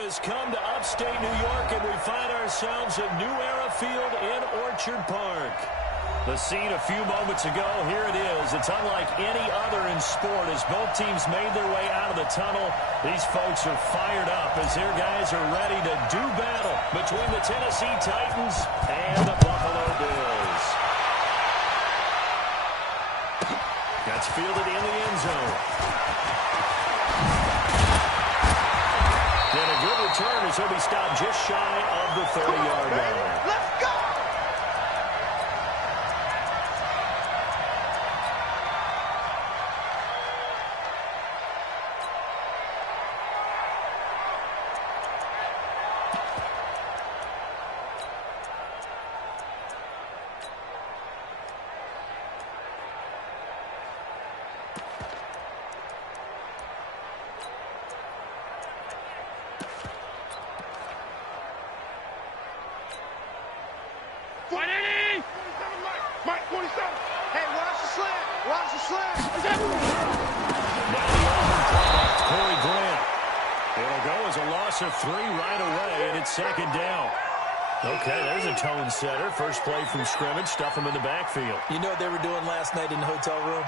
has come to upstate New York, and we find ourselves at New Era Field in Orchard Park. The scene a few moments ago, here it is. It's unlike any other in sport as both teams made their way out of the tunnel. These folks are fired up as their guys are ready to do battle between the Tennessee Titans and the Buffalo Bills. That's fielded in the end zone. And a good return as he'll be stopped just shy of the 30-yard line. Let's go! Mike, 27. Hey, watch the slant. Watch the slant. Now the open product, Corey Grant. It'll go as a loss of 3 right away, and it's second down. Okay, there's a tone setter. First play from scrimmage, stuff him in the backfield. You know what they were doing last night in the hotel room?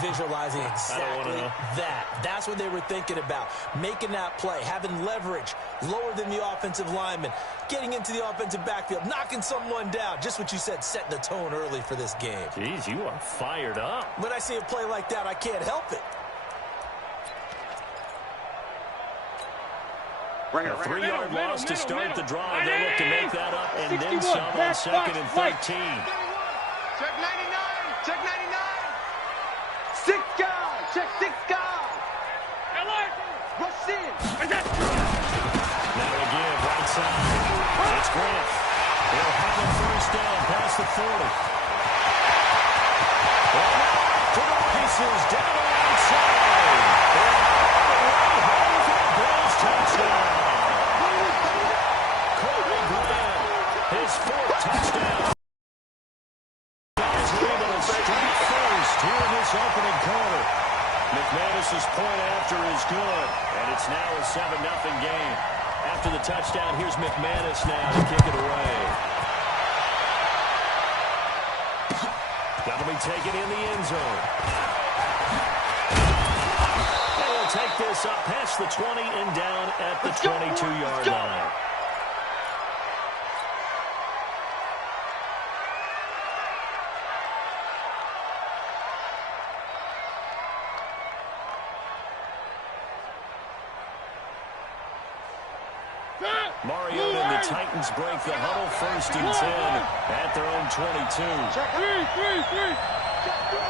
Visualizing exactly that. That's what they were thinking about. Making that play, having leverage, lower than the offensive lineman, getting into the offensive backfield, knocking someone down. Just what you said, setting the tone early for this game. Jeez, you are fired up. When I see a play like that, I can't help it. A 3-yard loss to start the drive. They'll look to make that up and then some on second and 13. Check 99. Check 99. 6 guys. Check 6 guys. Rush in. Now again, right side. It's Grant. They'll have a first down past the 40. To the races, down the right side. Touchdown. Corey Grant, his 4th touchdown. Guys are able to strike first here in this opening quarter. McManus's point after is good, and it's now a 7-0 game. After the touchdown, here's McManus now to kick it away. That'll be taken in the end zone. Take this up past the 20 and down at the 22-yard line. Mariota and the Titans break the huddle, 1st and 10 at their own 22. Check 3. Check 4.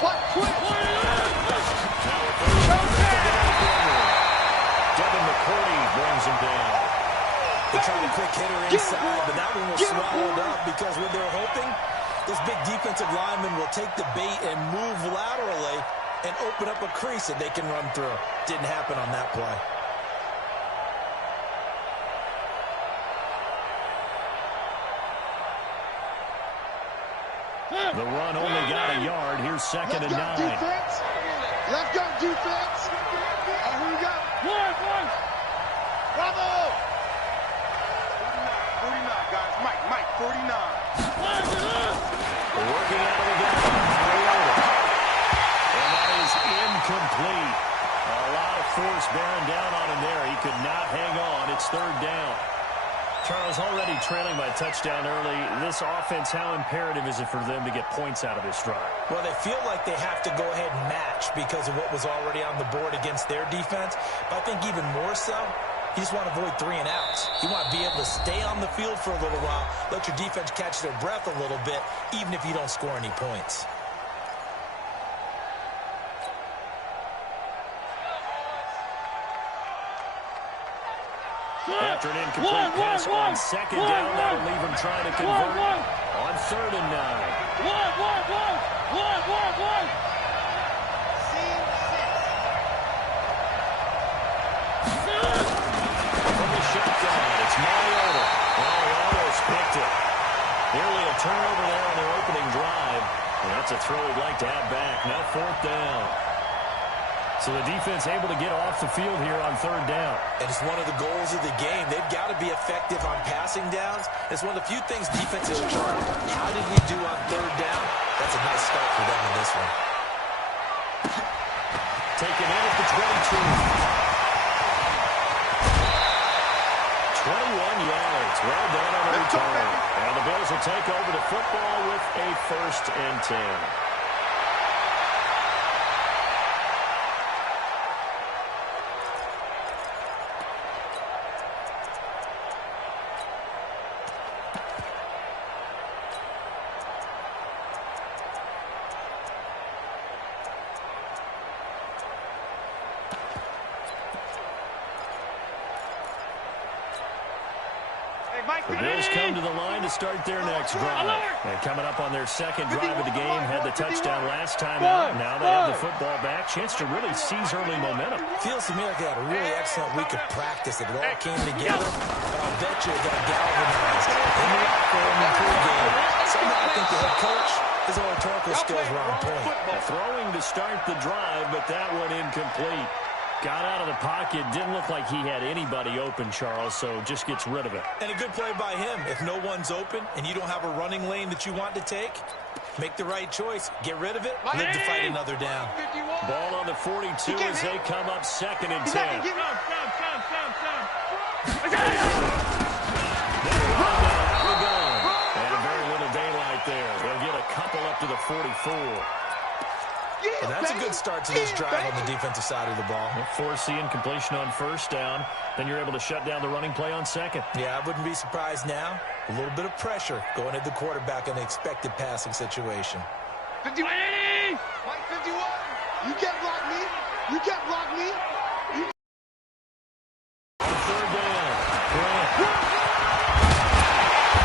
What? Devin McCourty brings him down. They tried a quick hitter inside, but that one was swallowed up because what they're hoping, this big defensive lineman will take the bait and move laterally and open up a crease that they can run through. Didn't happen on that play. The run only got a yard. Here's 2nd and 9. Defense. Left guard defense. Here we go. Bravo. 49, guys. Mike, 49. Working out of the gun. Mariota. And that is incomplete. A lot of force bearing down on him there. He could not hang on. It's 3rd down. Charles, already trailing by a touchdown early. This offense, how imperative is it for them to get points out of this drive? Well, they feel like they have to go ahead and match because of what was already on the board against their defense. But I think even more so, you just want to avoid 3 and outs. You want to be able to stay on the field for a little while, let your defense catch their breath a little bit, even if you don't score any points. After an incomplete pass on 2nd down, that'll leave him trying to convert on 3rd and 9. From the shotgun, it's Mariota. Well, he almost picked it. Nearly a turnover there on their opening drive. And that's a throw he'd like to have back. Now 4th down. So the defense able to get off the field here on third down. And it's one of the goals of the game. They've got to be effective on passing downs. It's one of the few things defenses chart. How did we do on third down? That's a nice start for them in this one. Taken in at the 22. 21 yards. Well done on the return. And the Bills will take over the football with a 1st and 10. The Bills come to the line to start their next drive. And coming up on their second drive of the game, had the touchdown last time out. Now they have the football back. Chance to really seize early momentum. Feels to me like they had a really excellent week of practice. It all came together. But I'll bet you it got galvanized in the locker room and pregame. Somehow I think the head coach, his oratorical skills were on point. Throwing to start the drive, but that one incomplete. Got out of the pocket. Didn't look like he had anybody open, Charles, so just gets rid of it. And a good play by him. If no one's open and you don't have a running lane that you want to take, make the right choice. Get rid of it. Live to fight another down. Ball on the 42 as they come up 2nd and 10. And very little daylight there. They'll get a couple up to the 44. And that's a good start to this drive on the defensive side of the ball. Force the incompletion on 1st down. Then you're able to shut down the running play on 2nd. Yeah, I wouldn't be surprised now. A little bit of pressure going at the quarterback in an expected passing situation. 51. Mike 51. You can't block me. You can't block me. On 3rd down. Grant.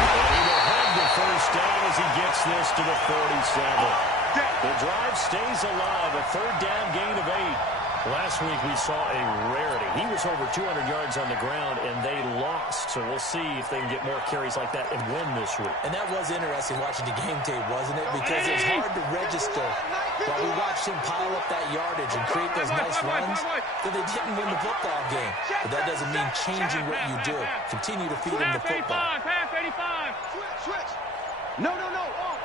And he will have the 1st down as he gets this to the 47. The drive stays alive, a 3rd down gain of 8. Last week we saw a rarity. He was over 200 yards on the ground, and they lost. So we'll see if they can get more carries like that and win this week. And that was interesting watching the game tape, wasn't it? Because it was hard to register while we watched him pile up that yardage and create those nice runs that they didn't win the football game. But that doesn't mean changing what you do. Continue to feed him the football. Switch. No. Off.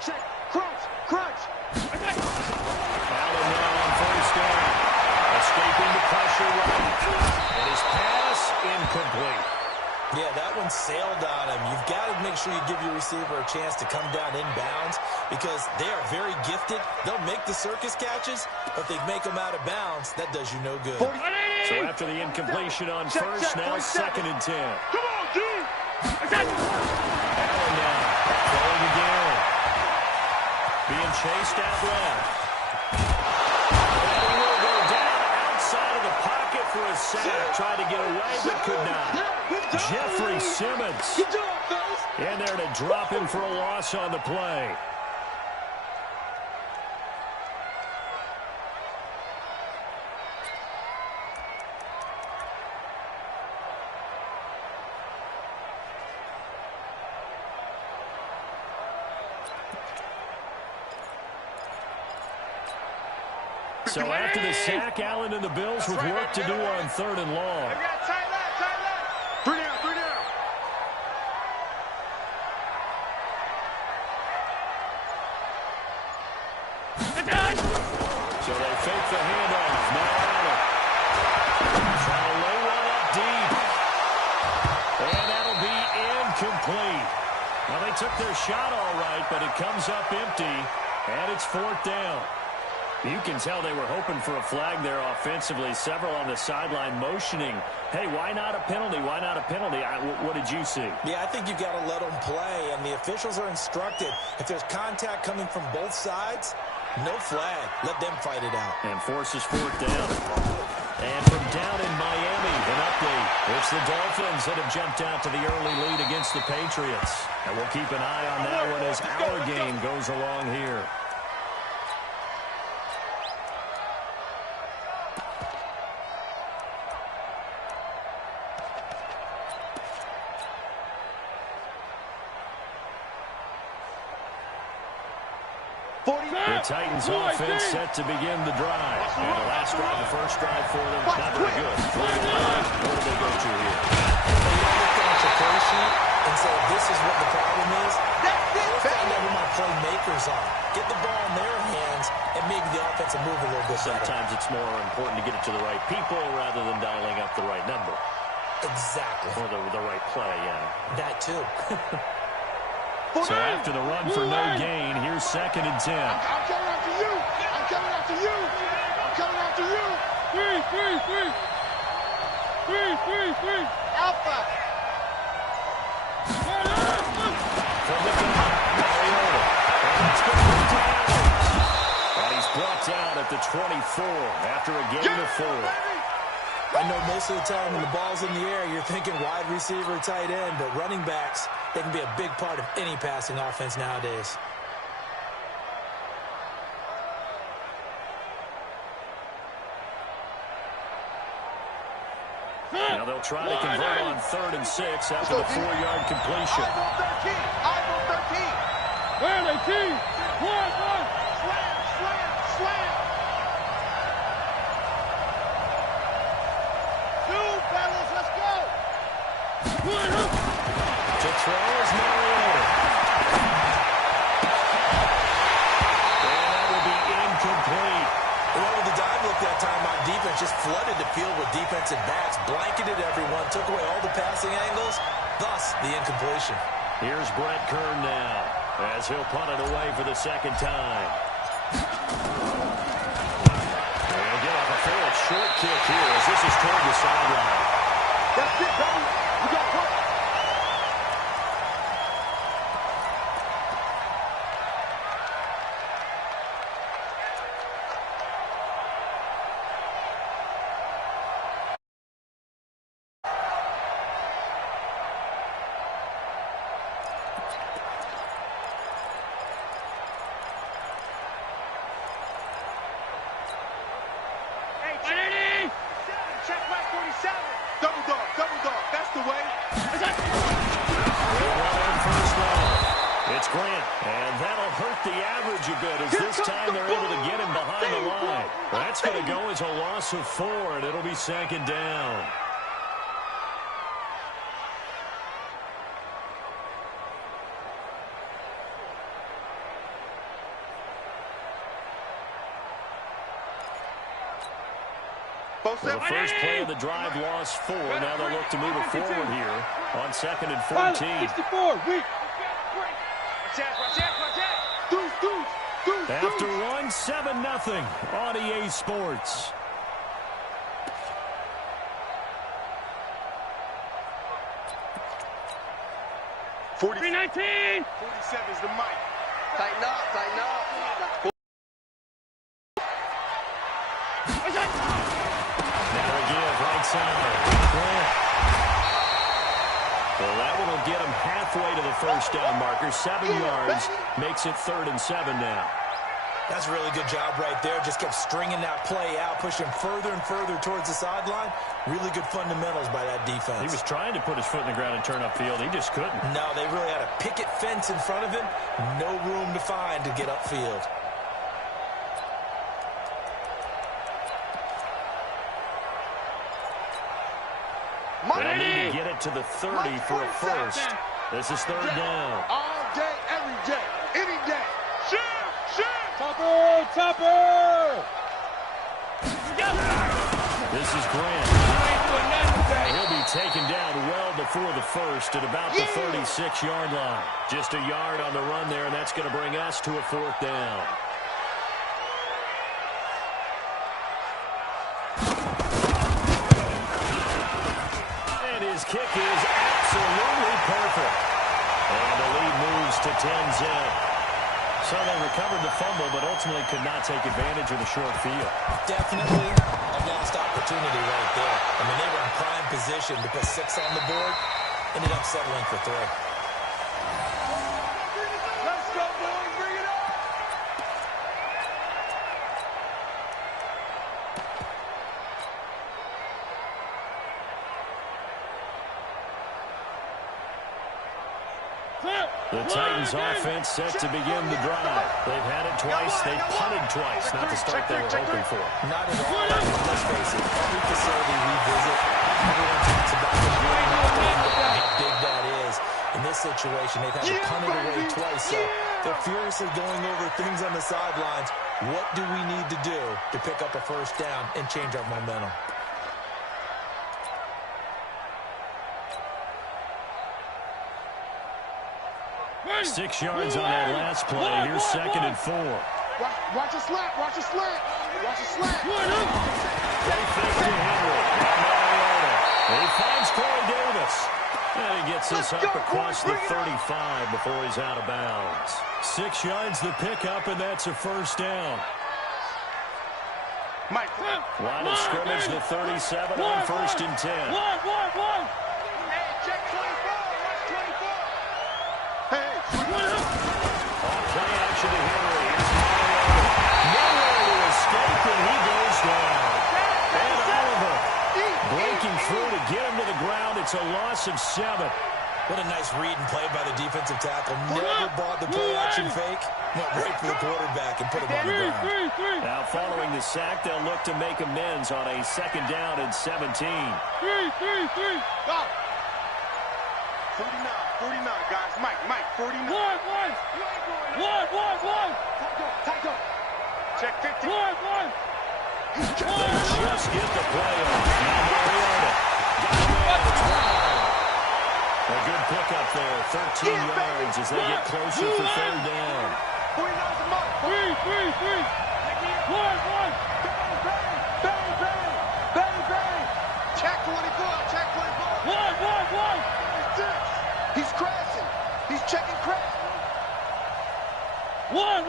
Check. Crunch. Allen now on 1st down. Escaping the pressure right. And his pass incomplete. Yeah, that one sailed on him. You've got to make sure you give your receiver a chance to come down inbounds because they are very gifted. They'll make the circus catches, but they make them out of bounds. That does you no good. So after the incompletion on 1st, now 2nd and 10. Come on, dude. Allen now throwing again. Being chased out left. And he will go down outside of the pocket for a sack. Tried to get away, but could not. Jeffrey Simmons. And there to drop him for a loss on the play. So after the sack, Allen and the Bills with work to do on 3rd and long. Tight left. 3 down. So they fake the handoff. Now Allen. Trying to lay one up deep. And that'll be incomplete. Well, they took their shot all right, but it comes up empty. And it's 4th down. You can tell they were hoping for a flag there offensively. Several on the sideline motioning, hey, why not a penalty? Why not a penalty? What did you see? Yeah, I think you've got to let them play, and the officials are instructed. If there's contact coming from both sides, no flag. Let them fight it out. And forces 4th down. And from down in Miami, an update. It's the Dolphins that have jumped out to the early lead against the Patriots. And we'll keep an eye on that one as our game goes along here. The Titans offense set to begin the drive. And the last drive, the first drive for them, not very good. What do they go to here? They look at the play sheet and say, this is what the problem is. We'll find out who my playmakers are. Get the ball in their hands and maybe the offense will move a little bit better. Sometimes it's more important to get it to the right people rather than dialing up the right number. Exactly. Or the right play, yeah. That too. So after the run for no gain, here's 2nd and 10. I'm coming after you. I'm coming after you. I'm coming after you. Three. Alpha. From the gun, Mariota. And it's going to be down. And he's brought down at the 24 after a gain of 4. I know most of the time when the ball's in the air, you're thinking wide receiver, tight end, but running backs, they can be a big part of any passing offense nowadays. Now they'll try to convert on 3rd and 6 after the 4-yard completion. Eyeball 13. Where are they, Slam. Fellas, let's go. To throw is Mariota. And that will be incomplete. Well, with the dive look that time, my defense just flooded the field with defensive backs, blanketed everyone, took away all the passing angles, thus the incompletion. Here's Brett Kern now as he'll punt it away for the 2nd time. And get off a forward short kick here as this is toward the sideline. That's it, baby. You got to work. Check right 47. Double dog. That's the way. It's Grant, and that'll hurt the average a bit as this time they're able to get him behind the line. That's going to go as a loss of 4, and it'll be 2nd down. Well, the first play of the drive lost 4. Now they'll look to move it forward here on 2nd and 14. 64. Weak. After one, 7-0 on EA Sports. Forty 19. 47 is the mic. Tighten up. Now again, right side. Well, that one will get him halfway to the first down marker. 7 yards makes it 3rd and 7 now. That's a really good job right there. Just kept stringing that play out, pushing further and further towards the sideline. Really good fundamentals by that defense. He was trying to put his foot in the ground and turn upfield. He just couldn't. No, they really had a picket fence in front of him. No room to find to get upfield. They'll need to get it to the 30 for a first. This is 3rd down. All day, every day, any day. Shoot! Topper! This is Grant. He'll be taken down well before the first at about the 36-yard line. Just a yard on the run there, and that's going to bring us to a 4th down. His kick is absolutely perfect. And the lead moves to 10-zip. So they recovered the fumble, but ultimately could not take advantage of the short field. Definitely a lost opportunity right there. I mean, they were in prime position to put 6 on the board. Ended up settling for 3. Let's go, boys. Bring it up. The Titans offense set to begin the drive. They've had it twice. They've punted twice. Not the start they were hoping for. Not at all. Let's face it. Every facility we visit, everyone talks about the game, how big that is. In this situation, they've had to punt it away twice, so they're furiously going over things on the sidelines. What do we need to do to pick up a first down and change our momentum? 6 yards on that last play. Here's 2nd and 4. Watch a slant. Watch a slant. Watch a slant. They fake to Henry. He finds Corey Davis. And he gets this up across the 35 before he's out of bounds. 6 yards the pickup, and that's a first down. Line of scrimmage, the 37 on 1st and 10. Hey, check 24. Watch 24. Hey. Play action to Henry. Nowhere to escape, and he goes down. And Oliver breaking through to get him to the ground. It's a loss of 7. What a nice read and play by the defensive tackle. Never bought the play-action fake. Went right for the quarterback and put him on the ground. Now, following the sack, they'll look to make amends on a 2nd down and 17. 49, guys. Mike, 49. Tight up. Check 50. They just get the play off. Now Mariota got him in. A good pickup there, 13 yards as they get closer for 3rd down. 49's the mark. Bang. Check 24. Check 24. He's crashing. He's checking crash. One.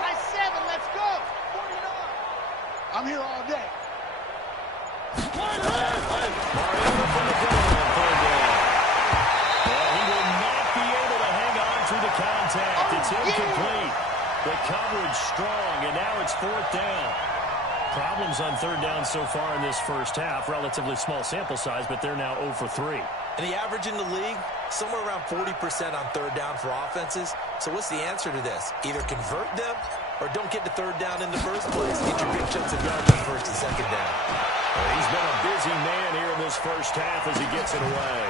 By 7, let's go. 49. I'm here all day. Mariota from the goal on 3rd down. And he will not be able to hang on through the contact. It's incomplete. The coverage strong, and now it's 4th down. Problems on 3rd down so far in this first half. Relatively small sample size, but they're now 0 for 3. And the average in the league, somewhere around 40% on 3rd down for offenses. So what's the answer to this? Either convert them or don't get to 3rd down in the first place. Get your big chunks of yards on 1st and 2nd down. Well, he's been a busy man here in this first half as he gets it away.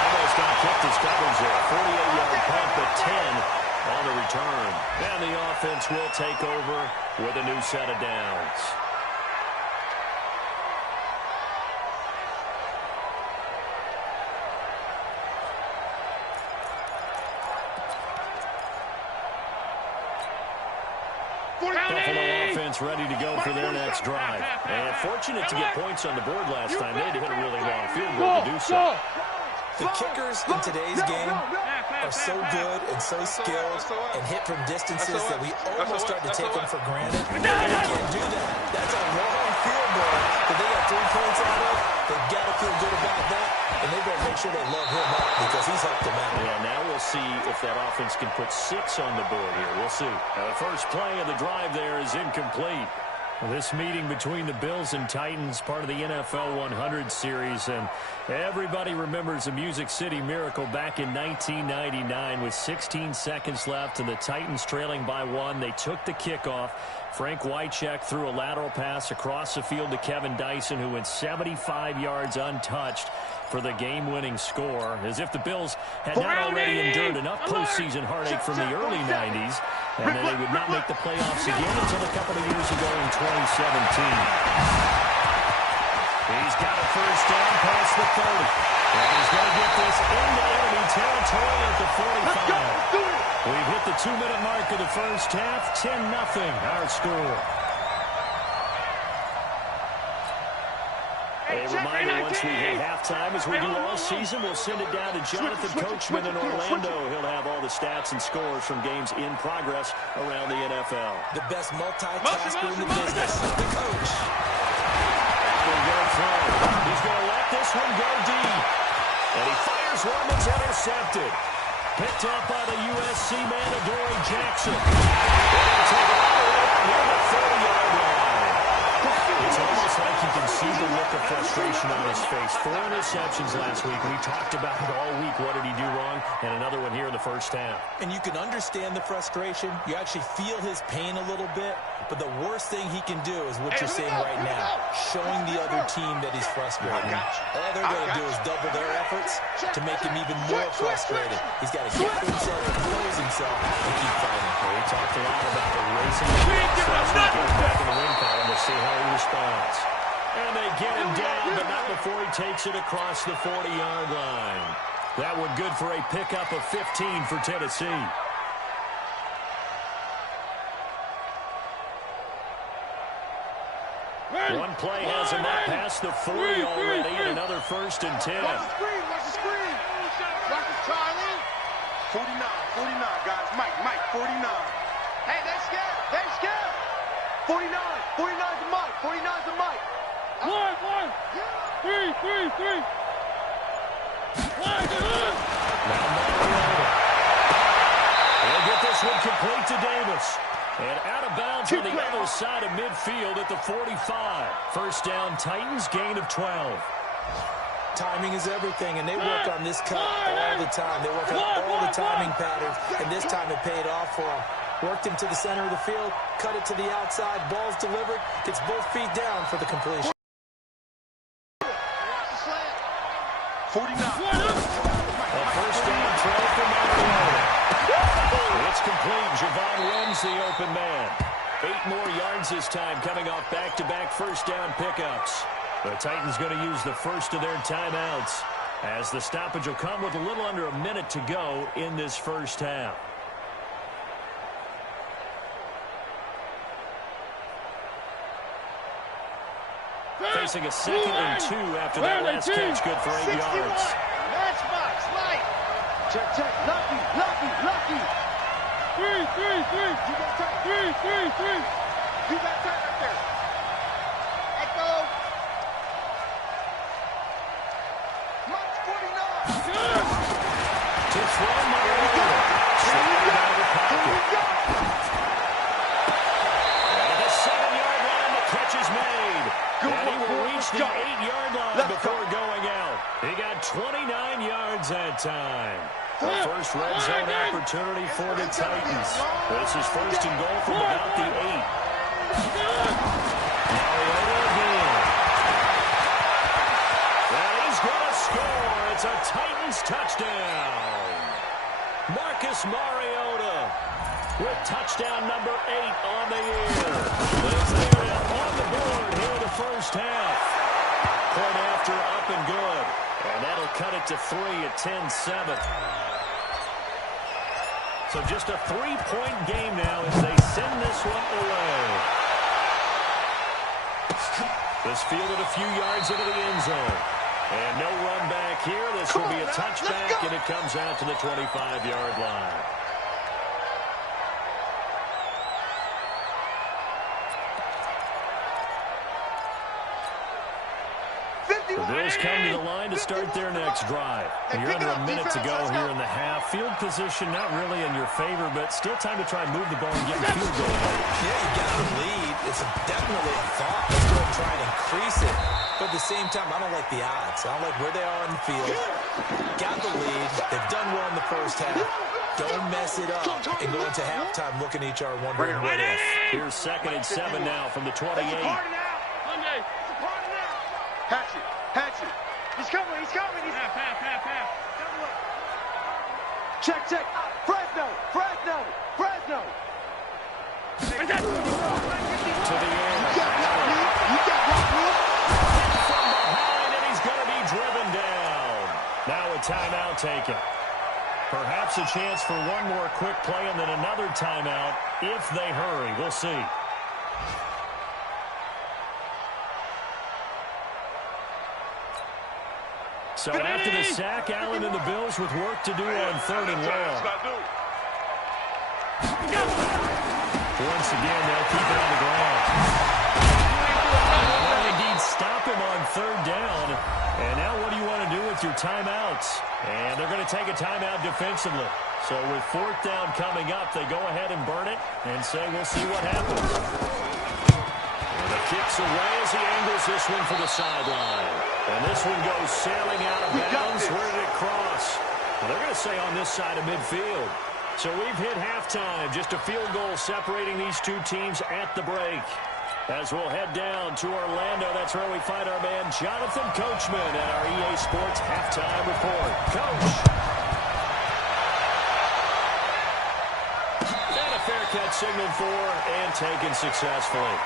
Almost outkicked his coverage there. 48-yard punt, but 10 on the return. And the offense will take over with a new set of downs. Buffalo offense ready to go for their next drive. And fortunate to get points on the board last time. They had to hit a really long field goal to do so. The kickers in today's game are so good and so skilled and hit from distances that we almost start to take them for granted. They can't do that. That's a long field goal that they got 3 points out of. They've got to feel good about that, and they've got to make sure they love him up because he's helped them out. Yeah, now we'll see if that offense can put 6 on the board here. We'll see. Now, the first play of the drive there is incomplete. Well, this meeting between the Bills and Titans, part of the NFL 100 series, and everybody remembers the Music City Miracle back in 1999 with 16 seconds left and the Titans trailing by 1. They took the kickoff. Frank Wycheck threw a lateral pass across the field to Kevin Dyson, who went 75 yards untouched for the game-winning score, as if the Bills had not already endured enough postseason heartache from the early 90s, and that they would not make the playoffs again until a couple of years ago in 2017. He's got a first down past the 30, and he's going to get this into enemy territory at the 45. We've hit the 2-minute mark of the first half, 10-0 our score. A reminder, once we hit halftime, as we do all season, we'll send it down to Jonathan Coachman in Orlando. He'll have all the stats and scores from games in progress around the NFL. The best multitasker in the business, the coach. He's going to let this one go deep. And he fires one that's intercepted. Picked up by the USC man, Adoree Jackson. They'll take it all frustration on his face. 4 interceptions last week. We talked about it all week. What did he do wrong? And another one here in the first half. And you can understand the frustration. You actually feel his pain a little bit. But the worst thing he can do is what you're seeing right now, showing the other team that he's frustrated. All they're going to do is double their efforts to make him even more frustrated. He's got to get himself, close himself, and keep fighting. Well, we talked a lot about the racing last week. Getting back in the win column to see how he responds. And they get him down, but not before he takes it across the 40-yard line. That one good for a pickup of 15 for Tennessee. One play has him up past the 40 already, and another 1st and 10. Watch the screen, watch the screen. Watch the Charlie. 49, guys. Mike, 49. Hey, they're scared. 49's the Mike. 49's the Mike. One. 3. Now Mariota. He'll get this one complete to Davis. And out of bounds on the other side of midfield at the 45. First down, Titans, gain of 12. Timing is everything, and they work on this cut all the time. They work on all the timing patterns, and this time it paid off for them. Worked him to the center of the field, cut it to the outside, ball's delivered, gets both feet down for the completion. 49. A first down throw for Mariota. It's complete. Javon wins the open man. 8 more yards this time, coming off back-to-back first down pickups. The Titans going to use the first of their timeouts, as the stoppage will come with a little under a minute to go in this first half. Facing a 2nd and 2 after that last catch, good for 8 yards. Matchbox, light. Check. Lucky. 3. You got tight. 3. You got tight right there. Echo. Mike's 49. To throw Mariota. Straight out of the pocket. At the 7-yard line, the catch is made. And he will reach the 8-yard line before going out. He got 29 yards that time. The first red zone opportunity for the Titans. This is first and goal from about the 8. Mariota again. And he's going to score. It's a Titans touchdown. Marcus Mariota with touchdown number 8 on the year. They are now on the board here in the first half. Point after up and good. And that'll cut it to 3 at 10-7. So just a 3-point game now as they send this one away. This fielded a few yards into the end zone. And no run back here. This will be a touchback, and it comes out to the 25-yard line. The Bills come to the line to start their next drive. And you're under a minute to go here in the half. Field position not really in your favor, but still time to try and move the ball and get the field goal. Yeah, you got the lead. It's definitely a thought. Let's go and try and increase it. But at the same time, I don't like the odds. I don't like where they are in the field. Got the lead. They've done well in the first half. Don't mess it up and go into halftime looking at each other wondering what if. Here's 2nd and 7 now from the 28. Hatchet. He's coming. Pass. Check. Fresno. To the air. You got Rockwood. From behind, and he's going to be driven down. Now a timeout taken. Perhaps a chance for one more quick play and then another timeout if they hurry. We'll see. So after the sack, Allen and the Bills with work to do on 3rd and long. Once again, they'll keep it on the ground. And indeed stop him on 3rd down. And now what do you want to do with your timeouts? And they're going to take a timeout defensively. So with 4th down coming up, they go ahead and burn it and say we'll see what happens. And the kick's away as he angles this one for the sideline. And this one goes sailing out of bounds. Where did it cross? Well, they're going to say on this side of midfield. So we've hit halftime. Just a field goal separating these two teams at the break. As we'll head down to Orlando, that's where we find our man Jonathan Coachman at our EA Sports Halftime Report. Coach. And a fair catch signaled for and taken successfully.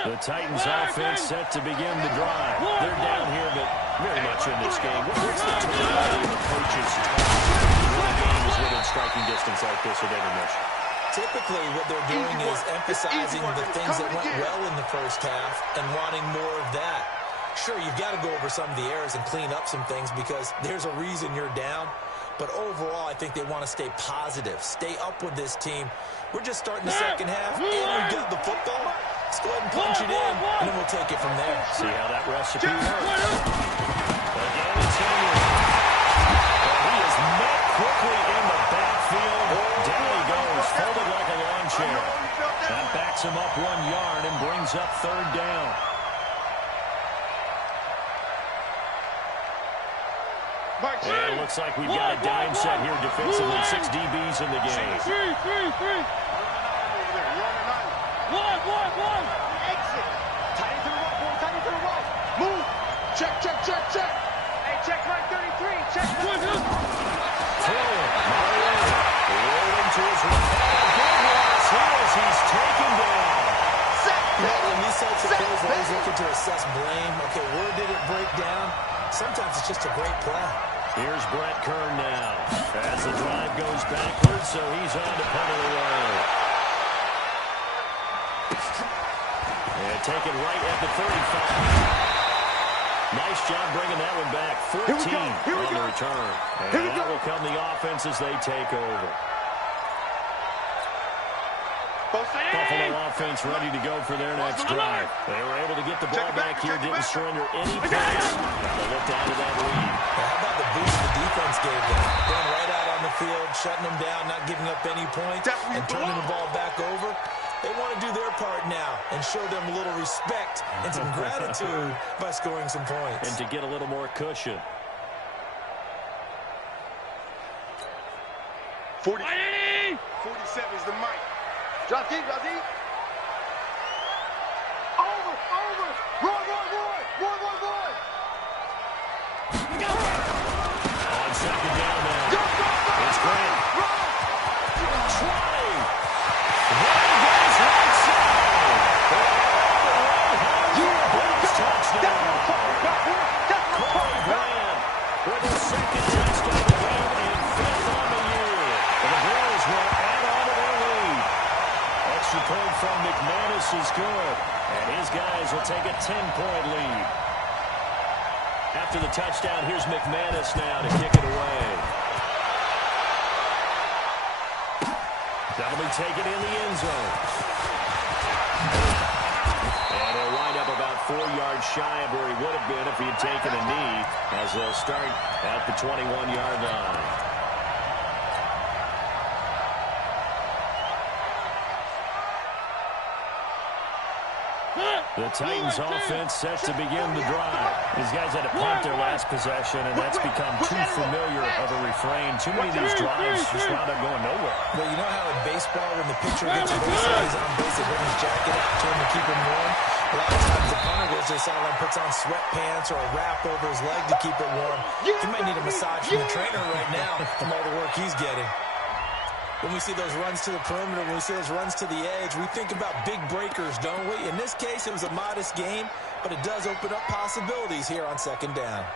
The Titans offense set to begin the drive. They're down here, but very much in this game. What's the terminology the coaches talk when the game is within striking distance like this at intermission? Typically, what they're doing is emphasizing the things that went well in the first half and wanting more of that. Sure, you've got to go over some of the errors and clean up some things because there's a reason you're down. But overall, I think they want to stay positive, stay up with this team. We're just starting the second half, and we got the football. Let's go ahead and punch it in, and then we'll take it from there. See how that recipe works. Again, it's Henry. He is met quickly in the backfield. Down he goes, folded like a lawn chair. That backs him up 1 yard and brings up third down. And it looks like we've got a dime set here defensively. 6 DBs in the game. One. Exit. Tight into the right, boy. Tight into the right. Move. Check. Hey, check right 33. Check. Throwing. Rolling to his right. He's taken down. In these types of plays, we're always looking to assess blame. Okay, where did it break down? Sometimes it's just a great play. Here's Brett Kern now. As the drive goes backwards, so he's on to punt it away. And taken right at the 35. Nice job bringing that one back. 14 on the return. And that will come the offense as they take over. Buffalo offense ready to go for their next drive. They were able to get the ball back here, didn't surrender any points. They look down to that lead. How about the boost the defense gave them? Going right out on the field, shutting them down, not giving up any points, and turning the ball back over. They want to do their part now and show them a little respect and some gratitude by scoring some points. And to get a little more cushion. 47 is the mic. Drop deep. Over. Run. On second down now. It's Grant. Trying. There goes right side. Touchdown. Corey Grant with his second touchdown of the game and 5th on the year. And the Bills will add on to their lead. Extra point from McManus is good. And his guys will take a 10-point lead. After the touchdown, here's McManus now to kick it away. That'll be taken in the end zone. And he'll wind up about 4 yards shy of where he would have been if he had taken a knee, as they'll start at the 21-yard line. The Titans offense set to begin the drive. These guys had to punt their last possession, and that's become too familiar of a refrain. Too many of these drives just wound up going nowhere. Well, you know how in baseball, when the pitcher gets a base and he's on base, they bring his jacket out to him to keep him warm. A lot of times the punter goes to the sideline, puts on sweatpants or a wrap over his leg to keep it warm. He might need a massage from the trainer right now from all the work he's getting. When we see those runs to the perimeter, when we see those runs to the edge, we think about big breakers, don't we? In this case, it was a modest game, but it does open up possibilities here on second down.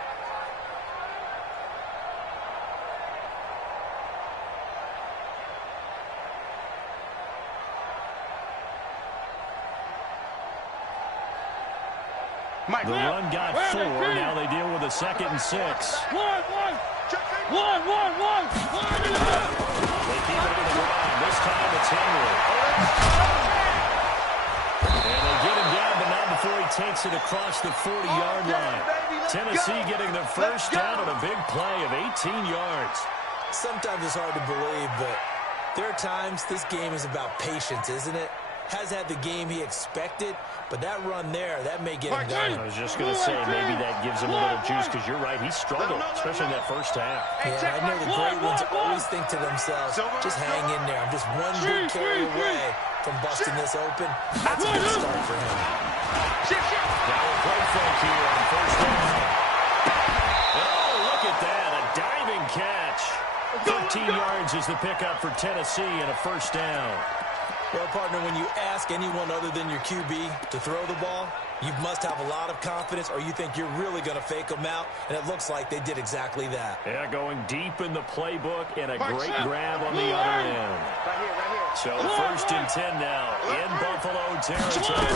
The run got 4. Now they deal with a 2nd and 6. One. They keep it in the ground. This time it's Henry. takes it across the 40-yard line. Tennessee getting the first down on a big play of 18 yards. Sometimes it's hard to believe, but there are times this game is about patience, isn't it? Has had the game he expected, but that run there, that may get him going. I was just going to say, maybe that gives him a little juice, because you're right, he struggled, especially in that first half. Yeah, I know the great ones always think to themselves, just hang in there. I'm just one big carry away from busting this open. That's a good start for him. Now a play fake here on first down. Oh, look at that, a diving catch. 13 yards is the pickup for Tennessee and a first down. Well, partner, when you ask anyone other than your QB to throw the ball, you must have a lot of confidence, or you think you're really going to fake them out, and it looks like they did exactly that. Yeah, going deep in the playbook and a great grab on the other end. Right here. So first and 10 now in Buffalo territory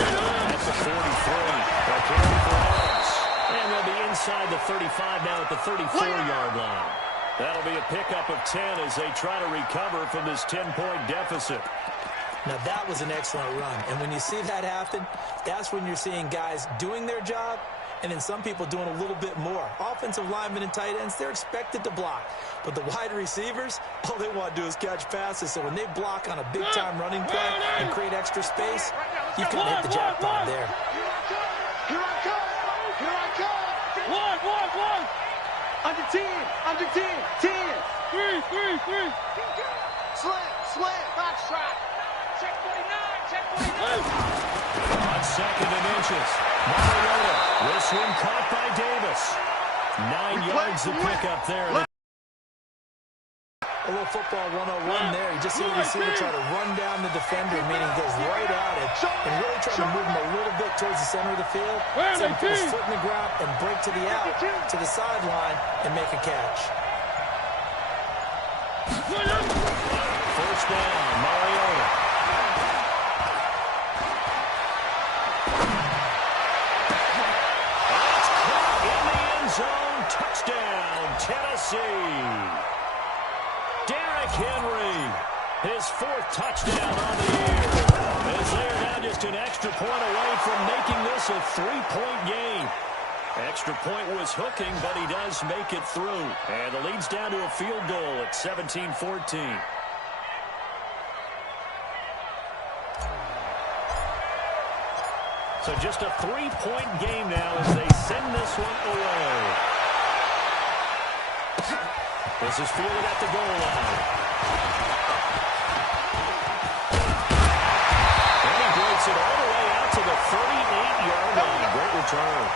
at the 43. They'll carry for Lawrence. And they'll be inside the 35 now at the 34-yard line. That'll be a pickup of 10 as they try to recover from this 10-point deficit. Now, that was an excellent run. And when you see that happen, that's when you're seeing guys doing their job and then some people doing a little bit more. Offensive linemen and tight ends, they're expected to block. But the wide receivers, all they want to do is catch passes. So when they block on a big-time running play and create extra space, you can hit the jackpot there. Here I come. One. Under 10. 10. Slam. Box trap. Check 49. On second and inches. Mariota. This one caught by Davis. 9 yards to pick up there. A little football 101 there. You just see the receiver try to run down the defender, meaning goes right at it, and really try to move him a little bit towards the center of the field. So he put his foot in the ground and break to the out, to the sideline, and make a catch. First down, Mariota. That's caught in the end zone. Touchdown, Tennessee. Derrick Henry, his 4th touchdown on the year. As they are now just an extra point away from making this a 3-point game. Extra point was hooking, but he does make it through. And the lead's down to a field goal at 17-14. So just a 3-point game now as they send this one away. This is fielded at the goal line. And he breaks it all the way out to the 38-yard line. Great return.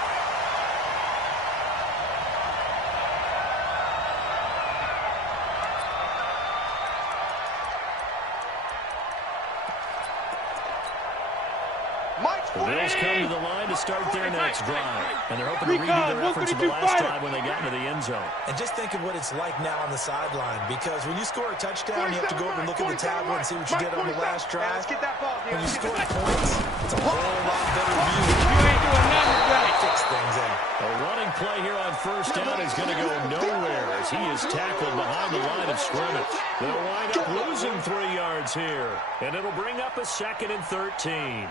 The Bills come to the line to start their next drive. And they're hoping to redo their efforts of the last time when they got into the end zone. And just think of what it's like now on the sideline. Because when you score a touchdown, you have to go over and look at the tablet and see what you did on the last drive. When you score points, it's a whole lot better view. You ain't doing nothing right. Fix things in. A running play here on first down is going to go nowhere as he is tackled behind the line of scrimmage. They'll wind up losing 3 yards here. And it'll bring up a 2nd and 13.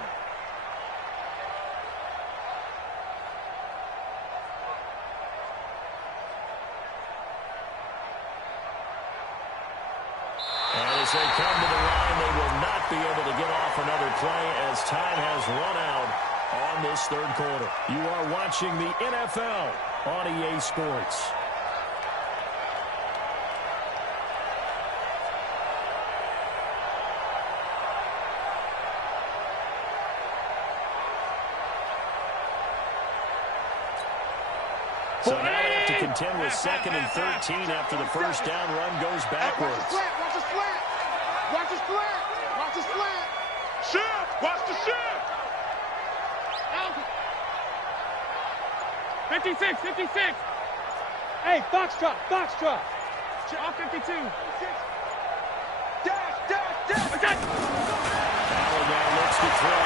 As they come to the line, they will not be able to get off another play as time has run out on this 3rd quarter. You are watching the NFL on EA Sports. So now they have to contend with 2nd and 13 after the first down run goes backwards. Watch the slant. Shift. Watch the shift. 56. Hey, box drop. All 52. Dash. Allen now looks to throw.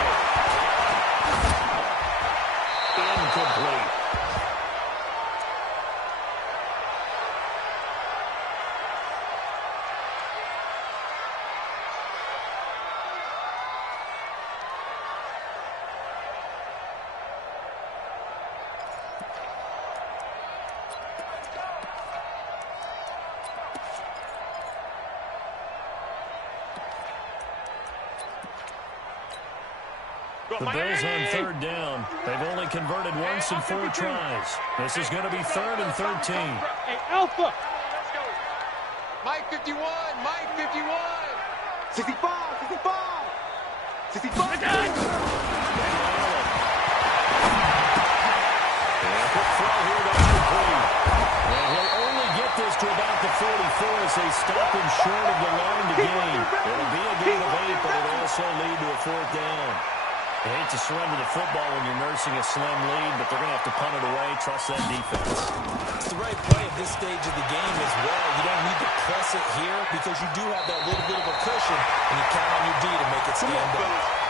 Incomplete. The Bills on third down. They've only converted once in 4 tries. This is going to be 3rd and 13. Hey, Alpha. Mike 51. Mike 51. 65. 65. 65. Quick throw here, that's complete. And he'll only get this to about the 44 as they stop him short of the line to gain. It'll be a gain of 8, but it'll also lead to a 4th down. I hate to surrender the football when you're nursing a slim lead, but they're going to have to punt it away. Trust that defense. It's the right play at this stage of the game as well. You don't need to press it here because you do have that little bit of a cushion, and you count on your D to make it stand up.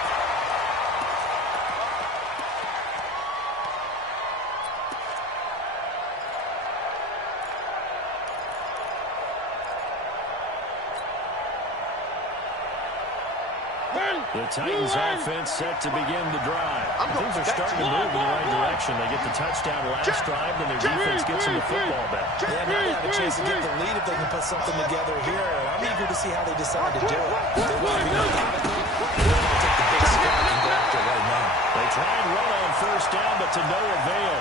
The Titans offense set to begin the drive. Things are starting to move in the right direction. They get the touchdown last drive, and their defense gets them the football back. Yeah, now they have a chance to get the lead if they can put something together here. I'm eager to see how they decide to do it. They want to be methodical. They want to take the big step and go after it right now. They try and run on first down, but to no avail.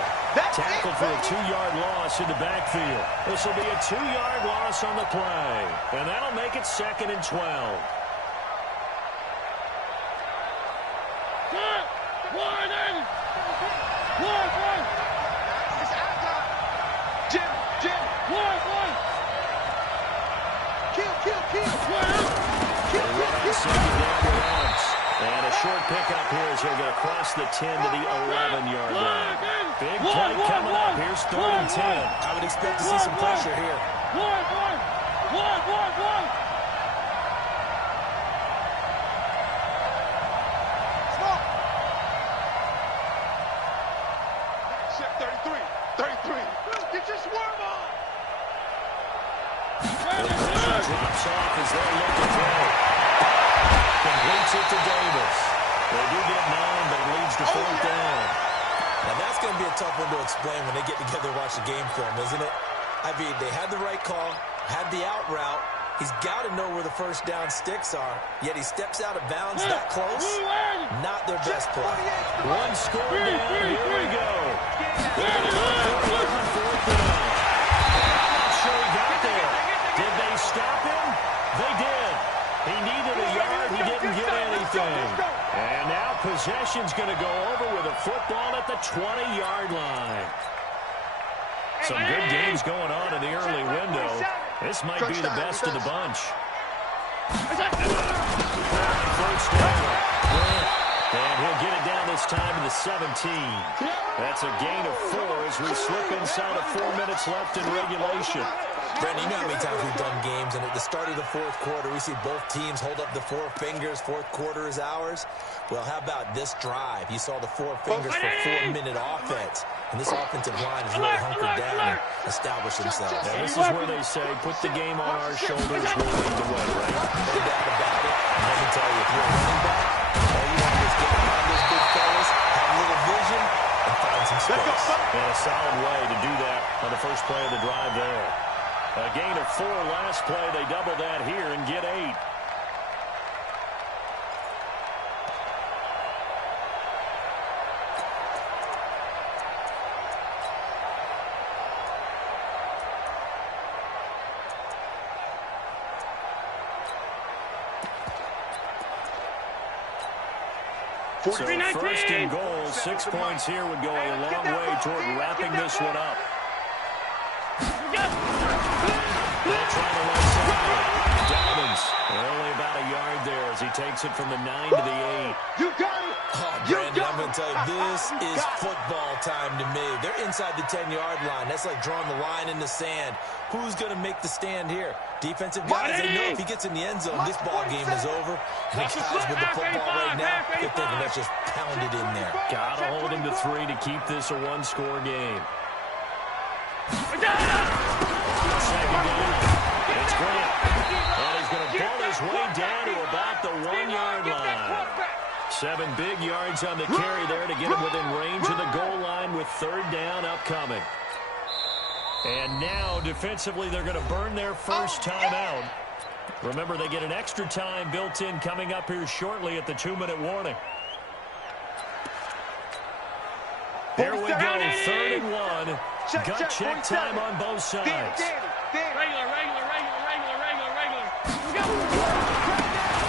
Tackled for a 2-yard loss in the backfield. This will be a 2-yard loss on the play, and that'll make it 2nd and 12. And a short pickup here as he'll get across the 10 to the 11-yard line. Big play coming up. Here's 3rd and 10. I would expect to see some pressure here. Drops off as they look to throw. Completes it to Davis. They do get 9, but it leads to 4th down. Now that's going to be a tough one to explain when they get together and watch the game film, isn't it? I mean, they had the right call, had the out route. He's got to know where the first down sticks are, yet he steps out of bounds that close. Not their best play. One score down. Here we go. They're on 4th down. Not sure he got there. Did they stop him? They did. He needed a yard. He didn't get anything. And now possession's going to go over with a football at the 20-yard line. Some good games going on in the early window. This might be the best of the bunch. First down. And he'll get it down this time to the 17. That's a gain of 4 as we slip inside of 4 minutes left in regulation. Brandon, you know how many times we've done games, and at the start of the 4th quarter, we see both teams hold up the 4 fingers. 4th quarter is ours. Well, how about this drive? You saw the 4 fingers for 4-minute offense, and this offensive line is really hunkered down and established themselves. And this is where they say, put the game on our shoulders, we'll lead the way, right? No doubt about it. And let me tell you, if you're a running back, all you want to do is get behind those big fellas, have a little vision, and find some space. And a solid way to do that on the first play of the drive there. A gain of 4 last play. They double that here and get 8. So 1st and goal, 6 points here would go a long way toward wrapping this one up. They'll try the left side. Dobbins, only about a yard there as he takes it from the 9 to the 8. You got it. Oh, Brandon, I'm going to tell you, this is football time to me. They're inside the 10-yard line. That's like drawing the line in the sand. Who's going to make the stand here? Defensive guys, they know if he gets in the end zone, this ball game is over. And the guys with the football right now, they're thinking, let's just pound it in there. Got to hold him to 3 to keep this a 1-score game. Second down. It's Grant. And he's going to pull his way down to about the 1-yard line. 7 big yards on the carry there to get him within range of the goal line with 3rd down upcoming. And now, defensively, they're going to burn their first timeout. Remember, they get an extra time built in coming up here shortly at the 2-minute warning. Here we go, 3rd and 1. Gut check time on both sides. Regular.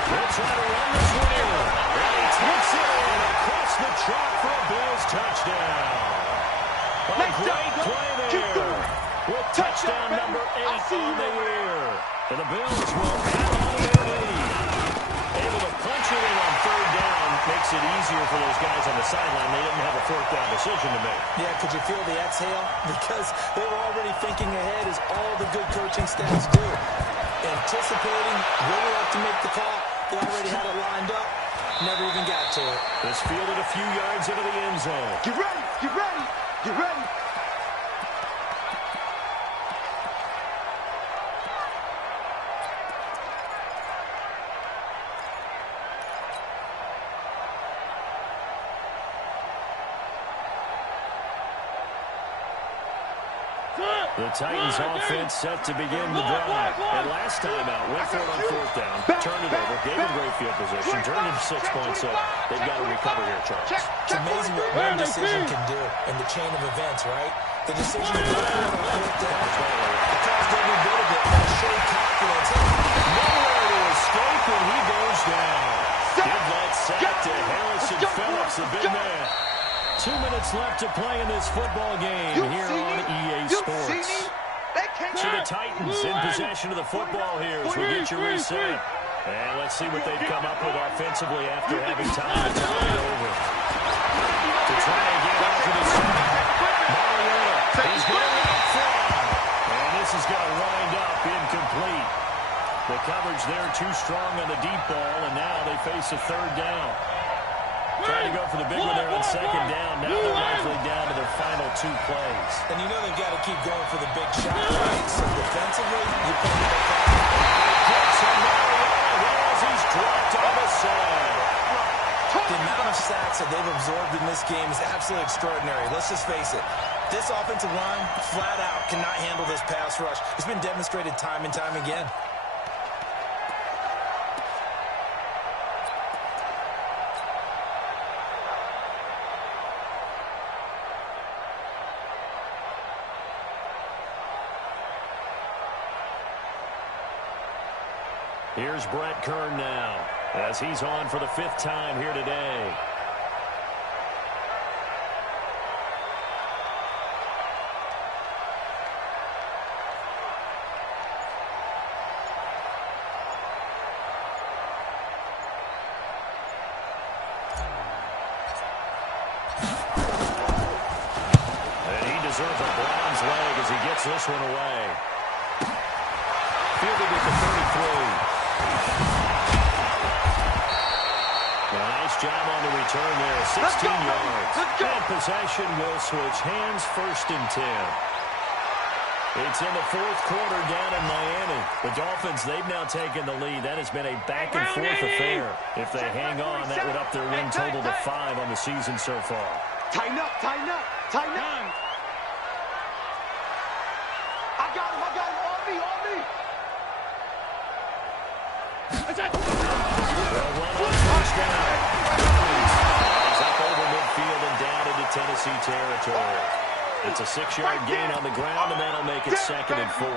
They'll try to run this one in. And he takes it in across the chalk for a Bills touchdown. A great play there with touchdown number 8 on the year. And the Bills will add on their lead. Able to punch it in on 3rd down makes it easier for those guys on the sideline. They didn't have a 4th down decision to make. Yeah, could you feel the exhale? Because they were already thinking ahead, as all the good coaching staffs do. Anticipating where we have to make the call. They already had it lined up. Never even got to it. This fielded a few yards into the end zone. Get ready. The Titans offense set to begin the drive. And last time out, went for it on 4th down, turned it over, gave them great field position, turned into 6 points. So they've got to recover here, Charles. It's amazing what one decision can do in the chain of events, right? The decision to go for it on 4th down. It caused every bit of it, and it showed confidence. Nowhere to escape, and he goes down. Give that sack to Harrison Phillips, the big man. 2 minutes left to play in this football game here on EA Sports. So the Titans in possession of the football here as we get you reset. And let's see what they've come up with offensively after having time to turn it over. To try and get out to the center. Mariota, he's going out front. And this is going to wind up incomplete. The coverage there too strong on the deep ball, and now they face a 3rd down. Trying to go for the big one there on 2nd down. Now they're likely down to their final 2 plays. And you know they've got to keep going for the big shot, right? So defensively, you play the big shot. Gets him Mariota as he's dropped on the side. The amount of sacks that they've absorbed in this game is absolutely extraordinary. Let's just face it. This offensive line, flat out, cannot handle this pass rush. It's been demonstrated time and time again. Here's Brett Kern now as he's on for the 5th time here today. And he deserves a bronze leg as he gets this one away. Fielded at the 33. Nice job on the return there. 16 yards. And possession will switch hands. 1st and 10. It's in the 4th quarter down in Miami. The Dolphins, they've now taken the lead. That has been a back-and-forth affair. If they hang on, that would up their win total to 5 on the season so far. Tighten up. I got him. On me. He's up over midfield and down into Tennessee territory. It's a 6-yard gain on the ground, and that'll make it 2nd and 4.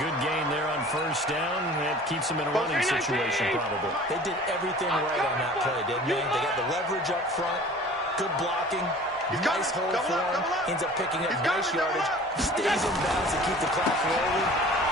Good gain there on 1st down. It keeps them in a running situation, probably. They did everything right on that play, didn't they? They got the leverage up front, good blocking, nice hole for him, ends up picking up nice yardage, stays in bounds to keep the clock rolling.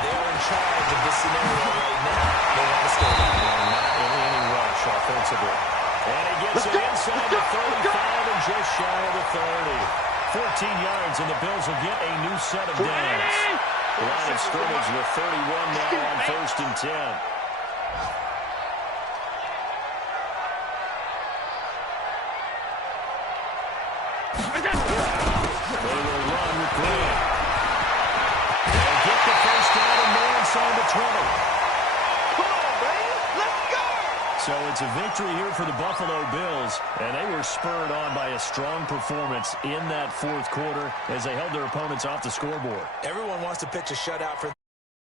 They are in charge of this scenario right now. They want to stay not in any rush offensively. And he gets it inside the 35 and just shy of the 30. 14 yards, and the Bills will get a new set of downs. Line of scrimmage with 31 now on 1st and 10. They will run with Green. They'll get the 1st down and more inside the 20. So it's a victory here for the Buffalo Bills, and they were spurred on by a strong performance in that 4th quarter as they held their opponents off the scoreboard. Everyone wants to pitch a shutout for